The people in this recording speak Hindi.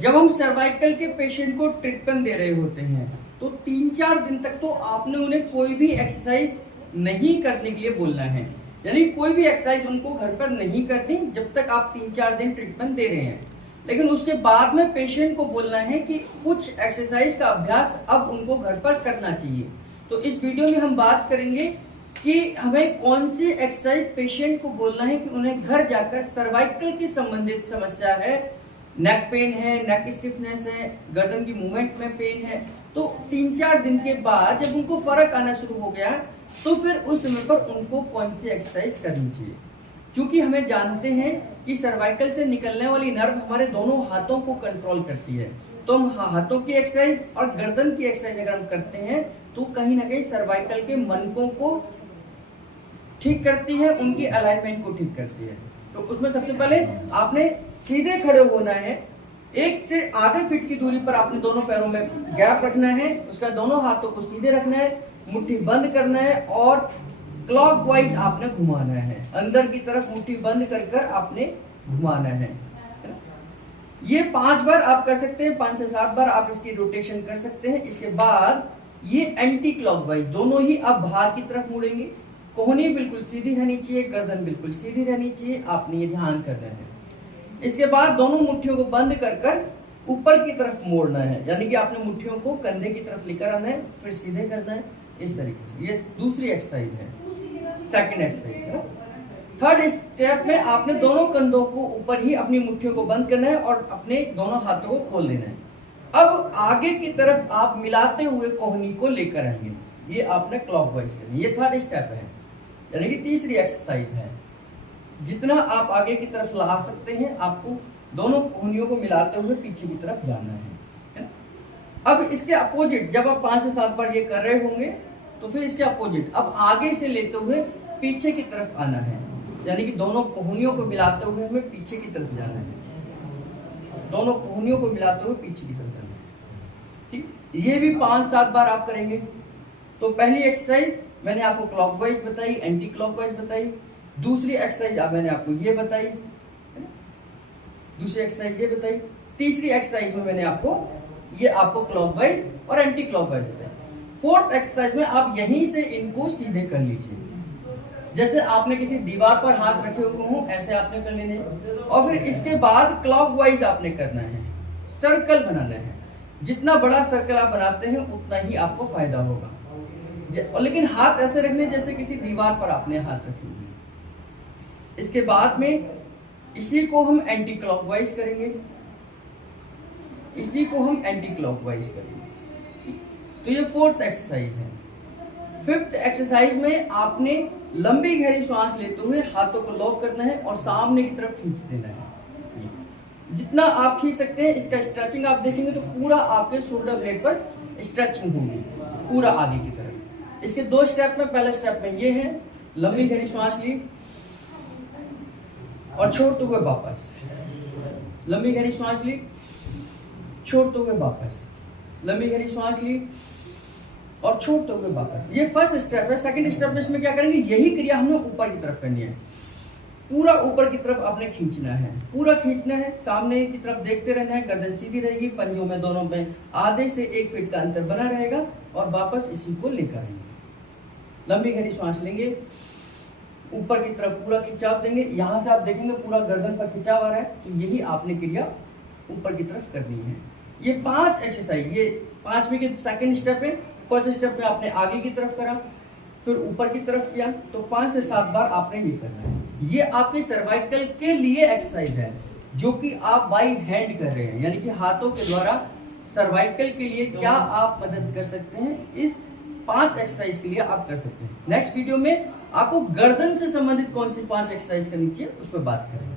जब हम सर्वाइकल के पेशेंट को ट्रीटमेंट दे रहे होते हैं तो 3-4 दिन तक तो आपने उन्हें कोई भी एक्सरसाइज नहीं करने के लिए बोलना है, यानी कोई भी एक्सरसाइज उनको घर पर नहीं करनी जब तक आप 3-4 दिन ट्रीटमेंट दे रहे हैं। लेकिन उसके बाद में पेशेंट को बोलना है कि कुछ एक्सरसाइज का अभ्यास अब उनको घर पर करना चाहिए। तो इस वीडियो में हम बात करेंगे कि हमें कौन सी एक्सरसाइज पेशेंट को बोलना है कि उन्हें घर जाकर सर्वाइकल की संबंधित समस्या है, नेक पेन है, नेक स्टिफनेस है, गर्दन की मूवमेंट में पेन है, तो 3-4 दिन के बाद जब उनको फर्क आना शुरू हो गया तो फिर उस समय पर उनको कौन सी एक्सरसाइज करनी चाहिए। क्योंकि हमें जानते हैं कि सर्वाइकल से निकलने वाली नर्व हमारे दोनों हाथों को कंट्रोल करती है, तो हम हाथों की एक्सरसाइज और गर्दन की एक्सरसाइज अगर हम करते हैं तो कहीं ना कहीं सर्वाइकल के मनकों को ठीक करती है, उनकी अलाइनमेंट को ठीक करती है। तो उसमें सबसे पहले आपने सीधे खड़े होना है, 1 से आधे फीट की दूरी पर आपने दोनों पैरों में गैप रखना है, उसका दोनों हाथों को सीधे रखना है, मुट्ठी बंद करना है और क्लॉकवाइज आपने घुमाना है, अंदर की तरफ मुट्ठी बंद कर आपने घुमाना है। ये 5 बार आप कर सकते हैं, 5 से 7 बार आप इसकी रोटेशन कर सकते हैं। इसके बाद ये एंटी क्लॉकवाइज दोनों ही आप बाहर की तरफ मुड़ेंगे, कोहनी बिल्कुल सीधी रहनी चाहिए, गर्दन बिल्कुल सीधी रहनी चाहिए, आपने ये ध्यान करना है। इसके बाद दोनों मुट्ठियों को बंद कर ऊपर की तरफ मोड़ना है, यानी कि आपने मुट्ठियों को कंधे की तरफ लेकर आना है, फिर सीधे करना है इस तरीके से। ये दूसरी एक्सरसाइज है, सेकंड एक्सरसाइज है। थर्ड स्टेप में आपने दोनों कंधों को ऊपर ही अपनी मुट्ठियों को बंद करना है और अपने दोनों हाथों को खोल देना है। अब आगे की तरफ आप मिलाते हुए कोहनी को लेकर आएंगे, ये आपने क्लॉकवाइज करनी, ये थर्ड स्टेप है, यानी कि तीसरी एक्सरसाइज है। जितना आप आगे की तरफ ला सकते हैं आपको दोनों कोहनियों को मिलाते हुए पीछे की तरफ जाना है ना? अब इसके अपोजिट जब आप 5 से 7 बार ये कर रहे होंगे तो फिर इसके अपोजिट अब आगे से लेते हुए पीछे की तरफ आना है, यानी कि दोनों कोहनियों को मिलाते हुए हमें पीछे की तरफ जाना है, दोनों कोहनियों को मिलाते हुए पीछे की तरफ जाना है। ठीक, ये भी 5-7 बार आप करेंगे। तो पहली एक्सरसाइज मैंने आपको क्लॉकवाइज बताई, एंटी क्लॉकवाइज बताई, दूसरी एक्सरसाइज मैंने आपको ये बताई, दूसरी एक्सरसाइज ये बताई, तीसरी एक्सरसाइज में मैंने आपको क्लॉकवाइज और एंटी क्लॉकवाइज बताई। फोर्थ एक्सरसाइज में आप यहीं से इनको सीधे कर लीजिए, जैसे आपने किसी दीवार पर हाथ रखे हुए हों ऐसे आपने कर लेने, और फिर इसके बाद क्लॉकवाइज आपने करना है, सर्कल बनाना है। जितना बड़ा सर्कल आप बनाते हैं उतना ही आपको फायदा होगा। लेकिन हाथ ऐसे रखने जैसे किसी दीवार पर आपने हाथ रखे हुए। इसके बाद में इसी को हम एंटी क्लॉकवाइज करेंगे, इसी को हम एंटी क्लॉकवाइज करेंगे। तो ये फोर्थ एक्सरसाइज है। फिफ्थ एक्सरसाइज में आपने लंबी गहरी सांस लेते हुए हाथों को लॉक करना है और सामने की तरफ खींच देना है। जितना आप खींच सकते हैं, इसका स्ट्रेचिंग आप देखेंगे तो पूरा आपके शोल्डर ब्लेड पर स्ट्रेचिंग होगी पूरा आगे की तरफ। इसके 2 स्टेप में, पहला स्टेप में ये है, लंबी गहरी सांस ली और छोड़ते हुए वापस, लंबी गहरी सांस ली, छोड़ते हुए वापस, लंबी गहरी सांस ली और छोड़ते हुए वापस। ये फर्स्ट स्टेप है। सेकंड स्टेप में इसमें क्या करेंगे, यही क्रिया हमने ऊपर की तरफ करनी है, पूरा ऊपर की तरफ आपने खींचना है, पूरा खींचना है, सामने की तरफ देखते रहना है, गर्दन सीधी रहेगी, पंजों में दोनों में आधे से 1 फीट का अंतर बना रहेगा और वापस इसी को लेकर आएंगे। लंबी गहरी सांस लेंगे, ऊपर की तरफ पूरा खिंचाव देंगे, यहाँ से आप देखेंगे पूरा गर्दन पर खिंचाव आ रहा है, तो यही आपने क्रिया ऊपर की तरफ करनी है। ये 5 एक्सरसाइज, ये 5वीं के सेकंड स्टेप है। फर्स्ट स्टेप में आपने आगे की तरफ करा, फिर ऊपर की तरफ किया, तो 5 से 7 बार आपने ये करना है। ये आपके सर्वाइकल के लिए एक्सरसाइज है जो कि आप बाई हैंड कर रहे हैं, यानी कि हाथों के द्वारा सर्वाइकल के लिए क्या आप मदद कर सकते हैं, इस 5 एक्सरसाइज के लिए आप कर सकते हैं। नेक्स्ट वीडियो में आपको गर्दन से संबंधित कौन सी 5 एक्सरसाइज करनी चाहिए उस पर बात करें।